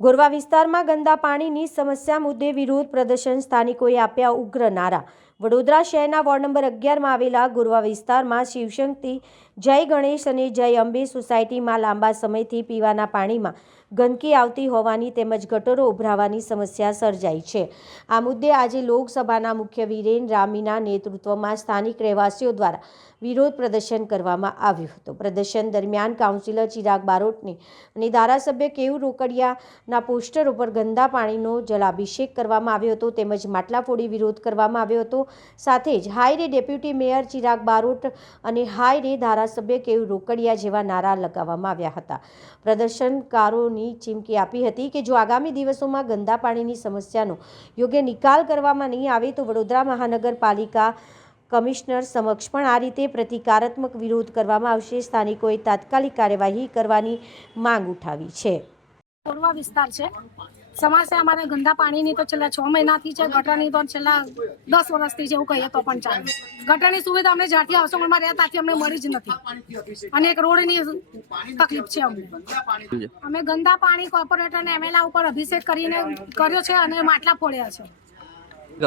ગોરવા વિસ્તારમાં ગંદા પાણીની સમસ્યા મુદ્દે વિરોધ પ્રદર્શન, સ્થાનિકોએ આપ્યા ઉગ્ર નારા। વડોદરા શહેરના વોર્ડ નંબર 11માં આવેલા ગોરવા વિસ્તારમાં શિવશક્તિ, જય ગણેશ અને જય અંબે સોસાયટીમાં લાંબા સમયથી પીવાના પાણીમાં ગંદકી આવતી હોવાની તેમજ ગટરો ઉભરાવાની સમસ્યા સર્જાઈ છે। આ મુદ્દે આજે લોકસભાના મુખ્ય વિરેન રામીના નેતૃત્વમાં સ્થાનિક રહેવાસીઓ દ્વારા વિરોધ પ્રદર્શન કરવામાં આવ્યું હતું। પ્રદર્શન દરમિયાન કાઉન્સિલર ચિરાગ બારોટની અને ધારાસભ્ય કેયુર રોકડિયાના પોસ્ટર ઉપર ગંદા પાણીનો જલાભિષેક કરવામાં આવ્યો હતો તેમજ માટલા ફોડી વિરોધ કરવામાં આવ્યો હતો। સાથે જ હાય રે ડેપ્યુટી મેયર ચિરાગ બારોટ અને હાય રે ધારાસભ્ય કેયુર રોકડિયા જેવા નારા લગાવવામાં આવ્યા હતા। પ્રદર્શનકારોની ચીમકી આપી હતી કે જો આગામી દિવસોમાં ગંદા પાણીની સમસ્યાનો યોગ્ય નિકાલ કરવામાં નહીં આવે તો વડોદરા મહાનગરપાલિકા કમિશનર સમક્ષ પણ આ રીતે પ્રતિકારાત્મક વિરોધ કરવામાં આવશે। સ્થાનિકોએ તાત્કાલિક કાર્યવાહી કરવાની માંગ ઉઠાવી છે। ગોરવા વિસ્તાર છે, સમસ્યા અમારે ગંદા પાણીની તો છેલ્લા 6 મહિનાથી છે, ગટરની તો છેલ્લા 10 વર્ષથી છે, એવું કહીએ તો પણ ચાલે। ગટરની સુવિધા અમને જ્યારથી આવસોમાં રહ્યા ત્યાંથી અમને મળી જ નથી અને એક રોડની તકલીફ છે અમને। અમે ગંદા પાણી કોર્પોરેટરને એમએલએ ઉપર અભિષેક કરીને કર્યો છે અને માટલા ફોડ્યા છે।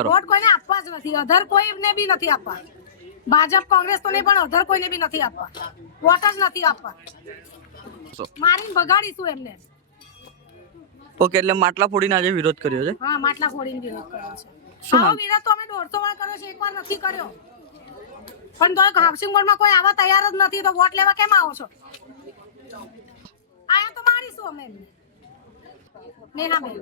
વોટ કોઈને આપવા જ નથી, અધર કોઈને બી નથી આપવા, ભાજપ કોંગ્રેસ તો નહીં પણ અધર કોઈને બી નથી આપવા, વોટ જ નથી આપવા, મારીને ભગાડીશું એમને। ઓકે, એટલે માટલા ફોડીને આજે વિરોધ કર્યો છે? હા, માટલા ફોડીને વિરોધ કર્યો છે। આવો વિરોધ તો અમે 150 વાર કર્યો છે, એકવાર નથી કર્યો, પણ તો હાઉસિંગ બોર્ડમાં કોઈ આવવા તૈયાર જ નથી, તો વોટ લેવા કેમ આવો છો? આયા તો મારીશું અમે। નેહાબેન।